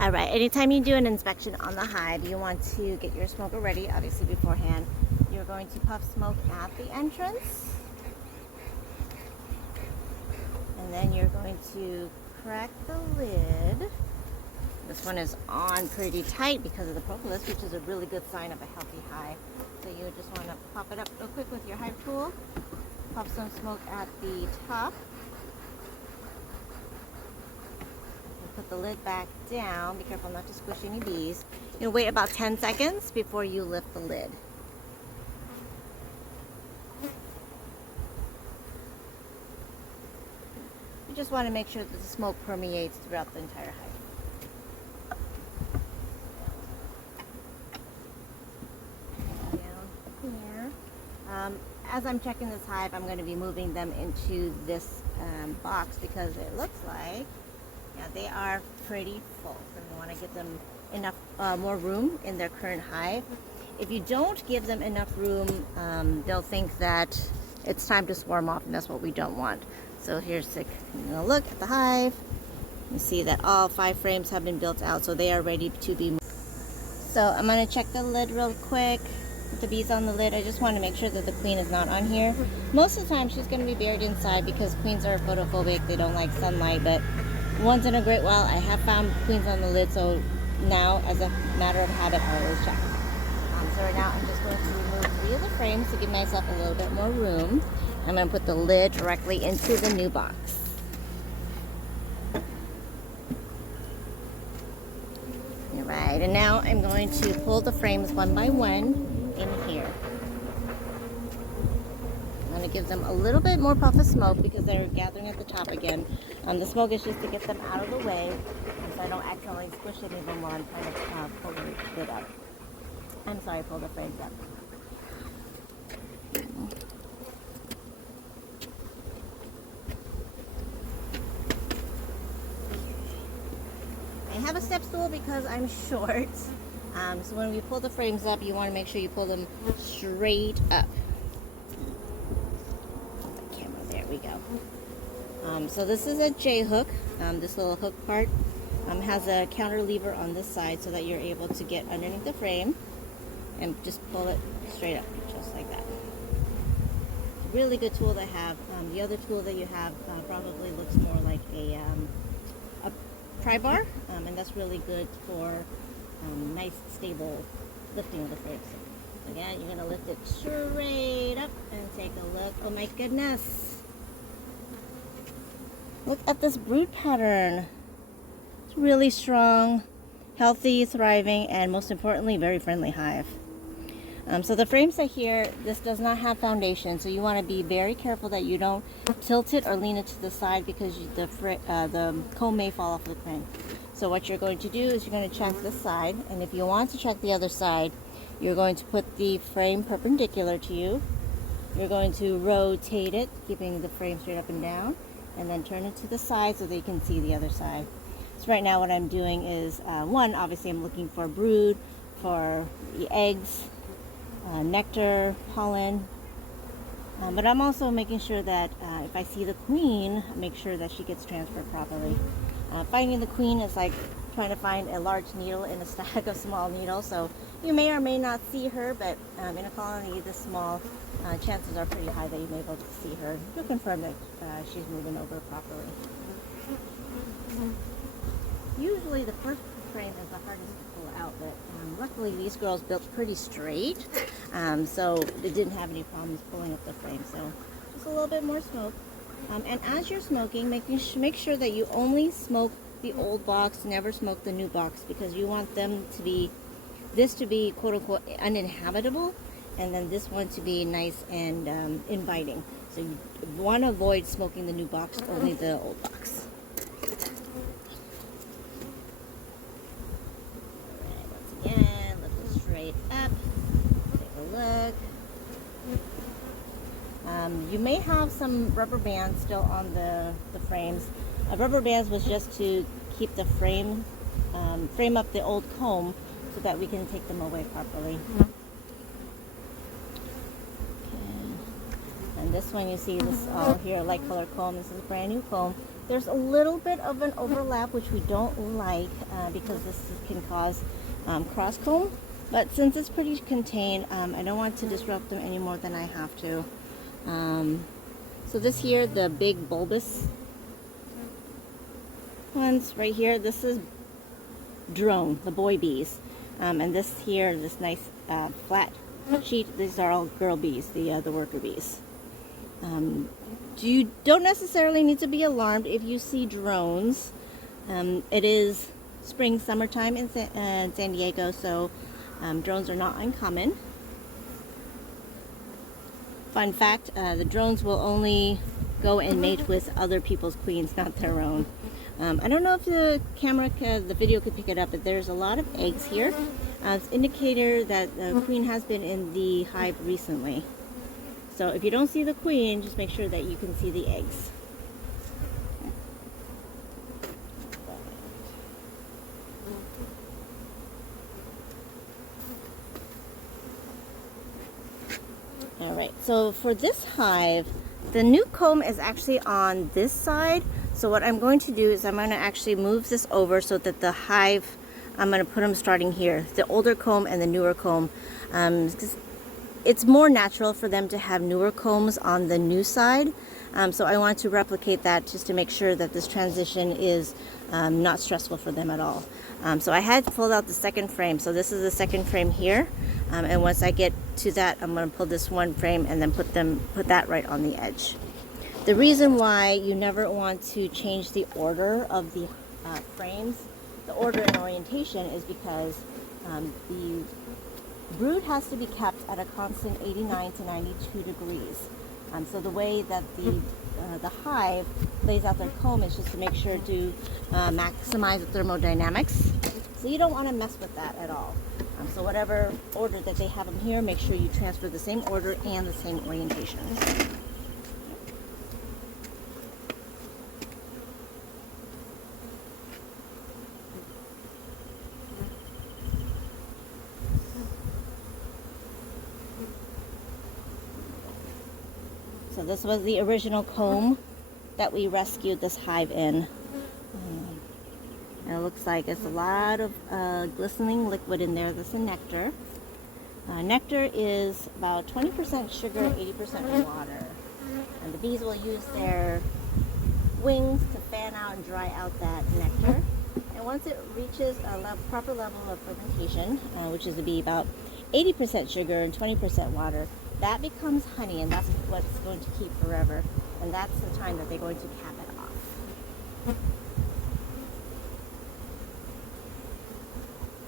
All right, anytime you do an inspection on the hive, you want to get your smoker ready, obviously beforehand. You're going to puff smoke at the entrance. And then you're going to crack the lid. This one is on pretty tight because of the propolis, which is a really good sign of a healthy hive. So you just want to pop it up real quick with your hive tool. Puff some smoke at the top. Put the lid back down. Be careful not to squish any bees. You'll wait about 10 seconds before you lift the lid. You just want to make sure that the smoke permeates throughout the entire hive. Down here. As I'm checking this hive, I'm going to be moving them into this box because it looks like they are pretty full, so you want to give them enough more room in their current hive. If you don't give them enough room, they'll think that it's time to swarm off, and that's what we don't want. So here's a look at the hive. You see that all 5 frames have been built out, so they are ready to be moved. So I'm going to check the lid real quick. With the bees on the lid, I just want to make sure that the queen is not on here. Most of the time she's going to be buried inside because queens are photophobic. They don't like sunlight, but once in a great while I have found queens on the lid, so now as a matter of habit I always check. So right now I'm just going to remove 3 of the frames to give myself a little bit more room. I'm going to put the lid directly into the new box. Alright, and now I'm going to pull the frames one by one in here. I'm going to give them a little bit more puff of smoke because they're gathering at the top again. The smoke is just to get them out of the way so I don't accidentally squish any of them while I'm trying to pull the lid up. I'm sorry, pull the frames up. I have a step stool because I'm short. So when we pull the frames up, you want to make sure you pull them straight up. There we go. So this is a J hook. This little hook part has a counter lever on this side so that you're able to get underneath the frame and just pull it straight up, just like that. Really good tool to have. The other tool that you have probably looks more like a pry bar, and that's really good for nice, stable lifting of the frames. Again, you're going to lift it straight up and take a look. Oh my goodness. Look at this brood pattern. It's really strong, healthy, thriving, and most importantly, very friendly hive. So the frames are here. This does not have foundation, so you want to be very careful that you don't tilt it or lean it to the side because the comb may fall off the frame. So what you're going to do is you're going to check this side, and if you want to check the other side, you're going to put the frame perpendicular to you. You're going to rotate it, keeping the frame straight up and down, and then turn it to the side so that you can see the other side. So right now what I'm doing is, one, obviously I'm looking for brood, for the eggs, nectar, pollen, but I'm also making sure that if I see the queen, make sure that she gets transferred properly. Finding the queen is like trying to find a large needle in a stack of small needles, so you may or may not see her, but in a colony this small, chances are pretty high that you may be able to see her to confirm that she's moving over properly. Usually the first frame is the hardest to pull out, but luckily these girls built pretty straight, so they didn't have any problems pulling up the frame. So just a little bit more smoke. And as you're smoking, make sure that you only smoke the old box, never smoke the new box, because you want them to be, this to be quote unquote uninhabitable, and then this one to be nice and inviting. So you want to avoid smoking the new box, only the old box. Alright, once again, lift it straight up. Take a look. You may have some rubber bands still on the frames. Rubber bands was just to keep the frame up the old comb so that we can take them away properly. Okay. And this one, you see this all here light color comb. This is a brand new comb. There's a little bit of an overlap, which we don't like because this can cause cross comb. But since it's pretty contained, I don't want to disrupt them any more than I have to. So this here, the big bulbous ones right here, this is drone, the boy bees. And this here, this nice flat sheet, these are all girl bees, the worker bees. You don't necessarily need to be alarmed if you see drones. It is spring, summertime in San Diego, so drones are not uncommon. Fun fact, the drones will only go and mate with other people's queens, not their own. I don't know if the camera, the video could pick it up, but there's a lot of eggs here. It's an indicator that the queen has been in the hive recently. So if you don't see the queen, just make sure that you can see the eggs. All right, so for this hive, the new comb is actually on this side. So what I'm going to do is I'm going to actually move this over so that the hive, I'm going to put them starting here, the older comb and the newer comb. It's more natural for them to have newer combs on the new side. So I want to replicate that just to make sure that this transition is not stressful for them at all. So I had pulled out the second frame. So this is the second frame here. And once I get to that, I'm going to pull this one frame and then put that right on the edge. The reason why you never want to change the order of the frames, the order and orientation, is because the brood has to be kept at a constant 89 to 92 degrees. So the way that the hive lays out their comb is just to make sure to maximize the thermodynamics. So you don't want to mess with that at all. So whatever order that they have them here, make sure you transfer the same order and the same orientation. So this was the original comb that we rescued this hive in. And it looks like it's a lot of glistening liquid in there. This is nectar. Nectar is about 20% sugar, 80% water. And the bees will use their wings to fan out and dry out that nectar. And once it reaches a proper level of fermentation, which is to be about 80% sugar and 20% water, that becomes honey, and that's what's going to keep forever. And that's the time that they're going to cap it off.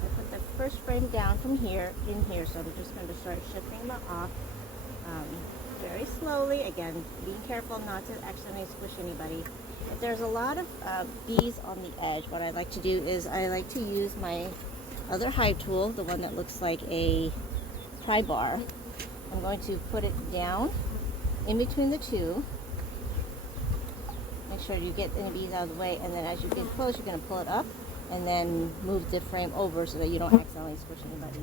So I put the first frame down from here, in here, so I'm just going to start shifting them off very slowly. Again, being careful not to accidentally squish anybody. If there's a lot of bees on the edge, what I like to do is I like to use my other hive tool, the one that looks like a pry bar. I'm going to put it down in between the two. Make sure you get any bees out of the way, and then as you get close, you're going to pull it up and then move the frame over so that you don't accidentally squish anybody.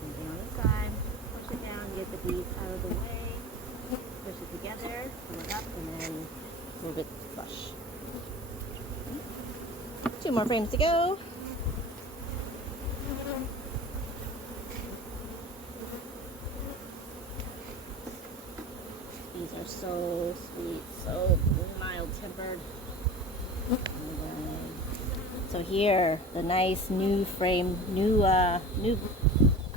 Something on the side, push it down, get the bees out of the way, push it together, pull it up, and then move it flush. 2 more frames to go. These are so sweet, so mild-tempered. So here, the nice new frame, new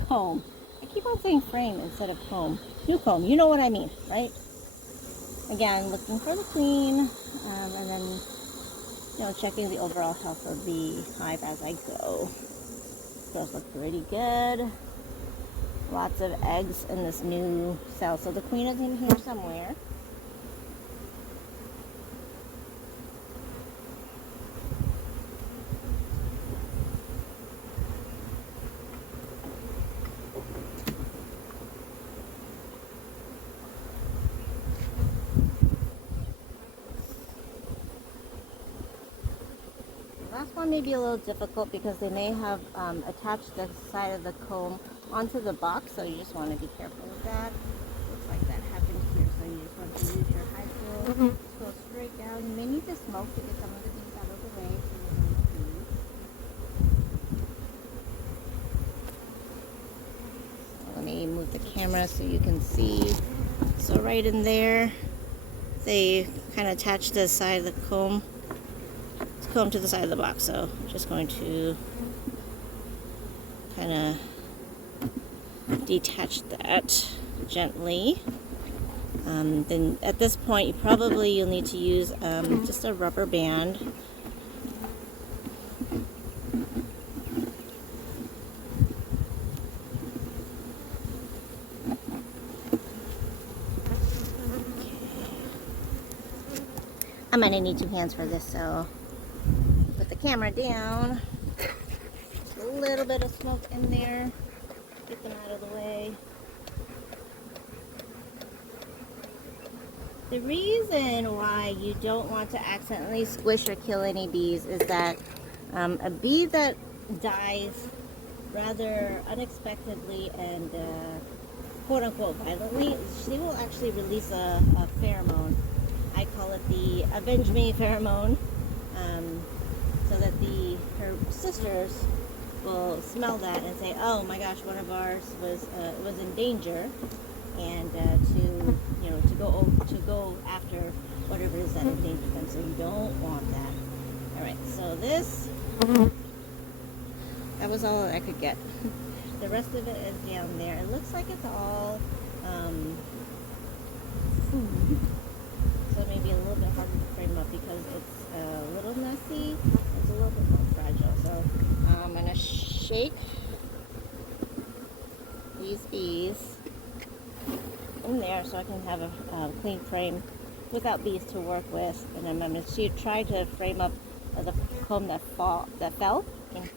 comb. I keep on saying frame instead of comb. New comb, you know what I mean, right? Again, looking for the queen, and then, checking the overall health of the hive as I go. Those look pretty good. Lots of eggs in this new cell. So the queen is in here somewhere. The last one may be a little difficult because they may have attached the side of the comb onto the box, so you just want to be careful with that. Looks like that happened here, so you just want to use your hive tool to go straight down. You may need to smoke to get some of the bees out of the way. So let me move the camera so you can see. So right in there, they kind of attach the side of the comb to the side of the box. So I'm just going to kind of detach that gently. Then at this point, you'll need to use just a rubber band. I'm gonna need 2 hands for this, so put the camera down. Just a little bit of smoke in there. Get them out of the way. The reason why you don't want to accidentally squish or kill any bees is that a bee that dies rather unexpectedly and quote-unquote violently, she will actually release a pheromone. I call it the avenge me pheromone, so that her sisters will smell that and say, oh my gosh, one of ours was in danger, and to go after whatever it is that endangered them. So you don't want that. All right, so that was all I could get. The rest of it is down there. It looks like it's all food. So it may be a little bit harder to frame up because it's a little messy. It's a little bit more fragile. So I'm going to shake these bees in there so I can have a clean frame without bees to work with. And then I'm going to try to frame up the comb that fell. And